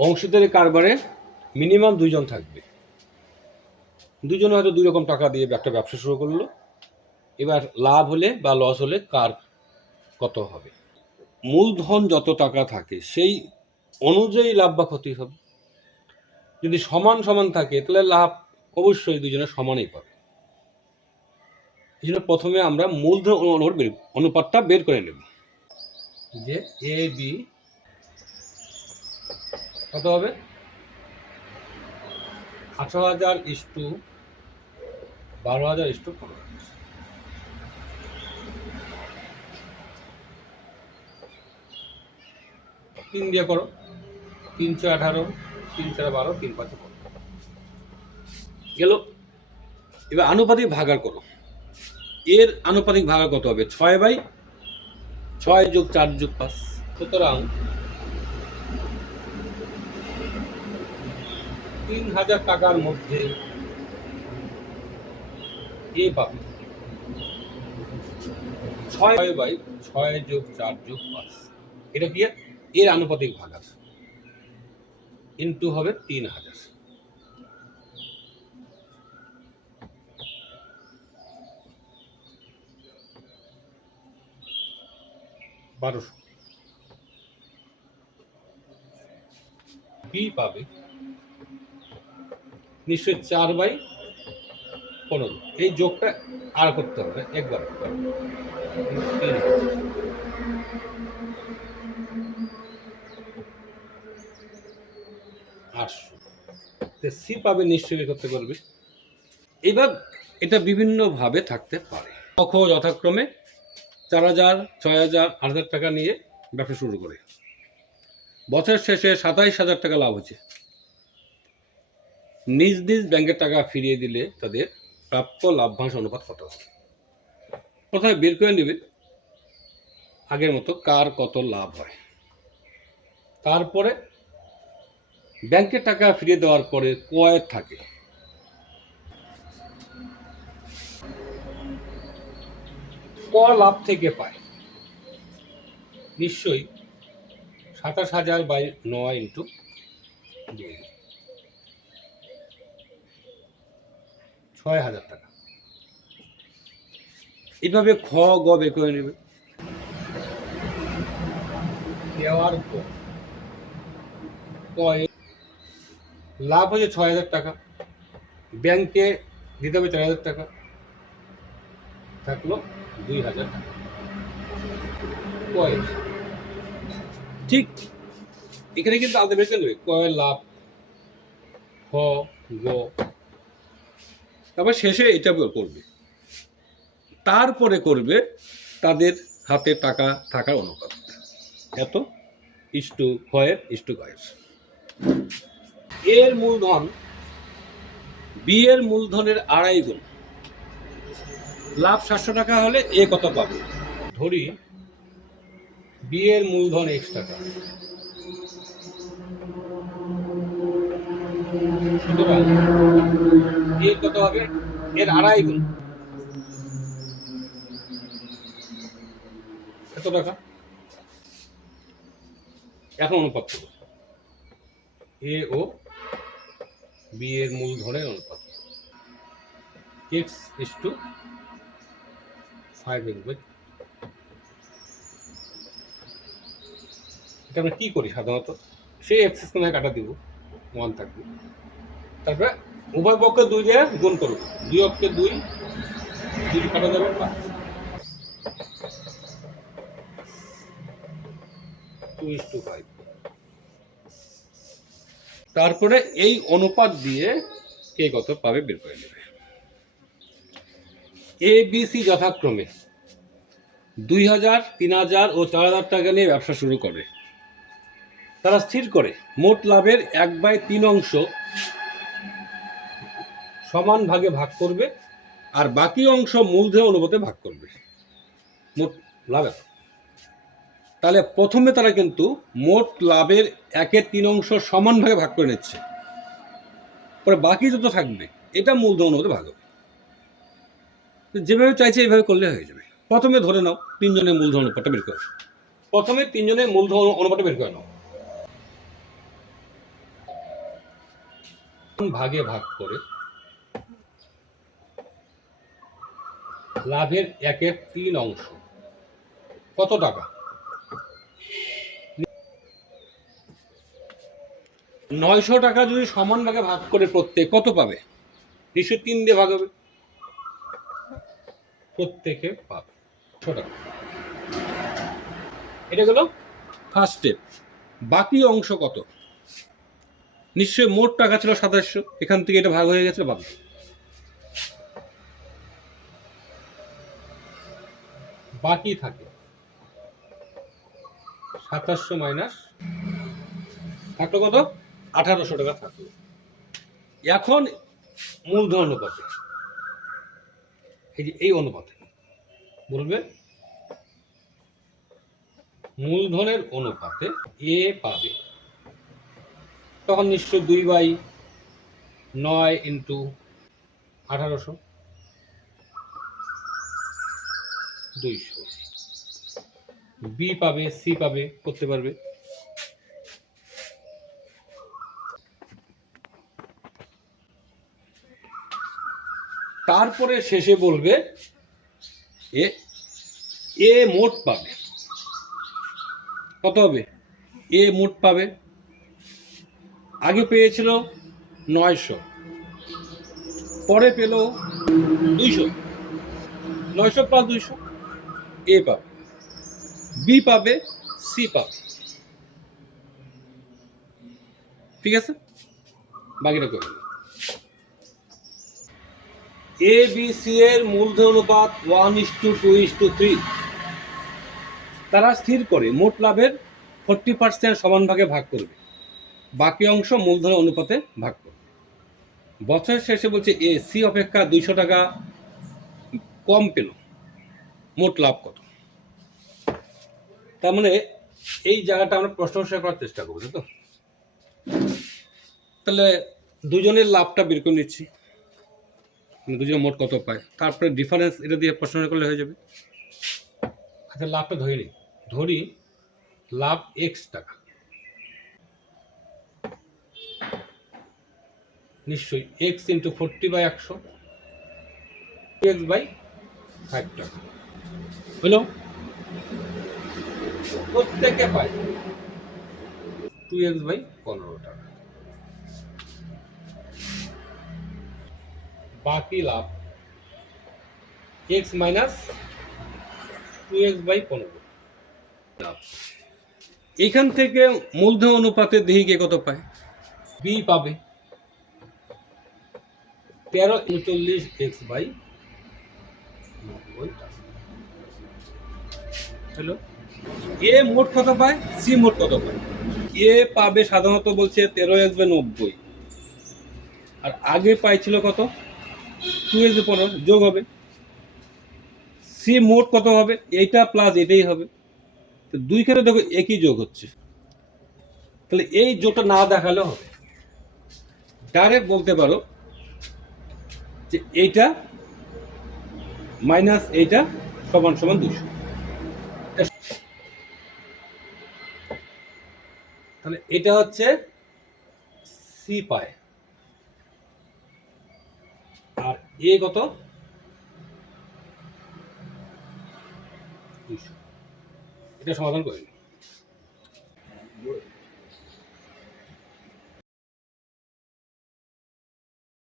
অংশীদারি কারবারে মিনিমাম দুইজন থাকবে। দুজনে হয়তো দুই রকম টাকা দিয়ে একটা ব্যবসা শুরু করলো। এবার লাভ হলে বা লস হলে কার কত হবে। মূলধন যত টাকা থাকে সেই অনুযায়ী লাভ বা ক্ষতি হবে। যদি সমান সমান থাকে তাহলে লাভ অবশ্যই দুজনে সমানই পাবে। এই জন্য প্রথমে আমরা মূলধন অনুপাতটা বের করে নেব, যে এ বি কত হবে 18,000 ইস্টু 12,000 ইস্টু 15,000। তিন দিয়ে করো, 3×4=18, 3×4=12, 3×5=15 গেল। এবার আনুপাতিক ভাগার করো। এর আনুপাতিক ভাগার কত হবে 6/6 + 4 + 5। সুতরাং 3,000 টাকার মধ্যে এ পাবে 6/6 + 4 + 5। এটা কি এর আনুপাতিক ভাগার, ইন্টু হবে 3,000। 1200। বি পাবে নিশ্চয়ই 4/15। এই যোগটা আর করতে হবে একবার, 800। সি পাবে নিশ্চয়ই বের করতে পারবে। এবার এটা বিভিন্নভাবে থাকতে পারে। খ যথাক্রমে 4,000, 6,000, 8,000 টাকা নিয়ে ব্যবসা শুরু করে বছর শেষে 27,000 টাকা লাভ হচ্ছে। নিজ নিজ ব্যাংকের টাকা ফিরিয়ে দিলে তাদের প্রাপ্য লাভ্যাংশ অনুপাত কত হবে। প্রথমে বের করে নেবে আগের মতো কার কত লাভ হয়। তারপরে ব্যাংকের টাকা ফিরিয়ে দেওয়ার পরে কয় থাকে, ক লাভ থেকে পায় নিশ্চয়ই 27,000/9 × 2, 6,000 টাকা। এইভাবে খ গ বের করে নেবে। দেওয়ার পর লাভ হচ্ছে 6,000 টাকা, ব্যাংকে দিতে হবে 4,000 টাকা, থাকলো 2,000 টাকা। কয় ঠিক এখানে কিন্তু আলাদা বের করে নেবে কয়ের লাভ, খ গ, তারপর শেষে এটা করবে। তারপরে করবে তাদের হাতে টাকা থাকার অনুপাত, এত ইস্টু ক্ষয়ের ইস্টু গয়ের। এর মূলধন বি এর মূলধনের 2.5 গুণ। লাভ 700 টাকা হলে এ কত পাবে। ধরি বি এর মূলধন x টাকা, সুতরাং এ কত হবে এর 2.5 গুণ, এত টাকা। এখন অনুপাত করব এ ও বি এর মূলধনের অনুপাত, x:5x/। এটা আমরা কি করি সাধারণত, সেই এক্সেস কোণে কাটা দিব, 1 থাকবে। তারপরে উভয় পক্ষে 2 দিয়ে গুণ করব, 2 অক্ষে 2, 2 কাটা যাবে 5, 2:5। তারপরে এই অনুপাত দিয়ে কে কত পাবে বের করে নেবে। এ বি সি যথাক্রমে 2,000, 3,000 ও 4,000 টাকা নিয়ে ব্যবসা শুরু করে। তারা স্থির করে মোট লাভের 1/3 অংশ সমান ভাগে ভাগ করবে, আর বাকি অংশ মূলধন অনুপাতে ভাগ করবে। মোট লাভ এত। তাহলে প্রথমে তারা কিন্তু মোট লাভের 1/3 অংশ সমান ভাগে ভাগ করে নিচ্ছে, পরে বাকি যত থাকবে এটা মূলধন অনুপাতে ভাগ হবে। যেভাবে চাইছে এইভাবে করলে হয়ে যাবে। প্রথমে ধরে নাও 3 জনের মূলধন অনুপাতটা বের করো। প্রথমে 3 জনের মূলধন অনুপাতটা বের করে নাও। ভাগে ভাগ করে লাভের 1/3 অংশ কত টাকা? 900 টাকা যদি সমান ভাগে ভাগ করে প্রত্যেক কত পাবে? নিশ্চয়ই 3 দিয়ে ভাগ হবে, প্রত্যেকে পাবে 100 টাকা। এটা গেল ফার্স্ট স্টেপ। বাকি অংশ কত? নিশ্চয়ই মোট টাকা ছিল 2700, এখান থেকে এটা ভাগ হয়ে গেছে বাকি। বাকি থাকে 2700 মাইনাস থাকলো কত? 1800 টাকা থাকলো। এখন মূলধন অনুপাতে, এই যে এই অনুপাতে বলবে মূলধনের অনুপাতে এ পাবে, তখন নিশ্চয় 2/9 ইন্টু 1800 200। বি পাবে, সি পাবে, করতে পারবে। তারপরে শেষে বলবে এ এ মোট পাবে কত হবে? এ মোট পাবে, আগে পেয়েছিল 900, পরে পেল 200, 900 প্লাস 200, এ পাবে, বি পাবে, সি পাবে। ঠিক আছে, বাকিটা করে এ বি সি এর মূলধন অনুপাত 1:2:3। তারা স্থির করে মোট লাভের 40% সমান ভাগে ভাগ করবে, বাকি অংশ মূলধন অনুপাতে ভাগ করবে। বছরের শেষে বলছে এ সি অপেক্ষা 200 টাকা কম পেল, মোট লাভ কত? তার মানে এই জায়গাটা আমরা প্রশ্ন করার চেষ্টা করবো, তো তাহলে দুজনের লাভটা বের করে নিচ্ছি, দুজনে মোট কত পায়, তারপরে ডিফারেন্স এটা দিয়ে প্রশ্ন করলে হয়ে যাবে। আচ্ছা, লাভটা ধরি লাভ x টাকা, নিশ্চয়ই x ইন্টু 40/100 2x/5 টাকা হলো, প্রত্যেকে পায় 2x/15 টাকা। বাকি লাভ x মাইনাস 2x/15। এখান থেকে মূলধন অনুপাতে দেখি কে কত পায়। বি পাবে 1339x/90 টাকা। হ্যালো, এ মোট কত পায়, সি মোট কত পায়? এ পাবে সাধারণত বলছে 13x/90, আর আগে পাইছিল কত? 2x/15 যোগ হবে। সি মোট কত হবে? এইটা প্লাস এটাই হবে, তো দুইখানে দেখো একই যোগ হচ্ছে, তাহলে এই যোগটা না দেখালেও হবে। ডাইরেক্ট বলতে পারো যে এইটা মাইনাস এইটা সমান সমান 200। তাহলে এটা হচ্ছে সি পায়, আর এ কত? 200। এটা সমাধান করে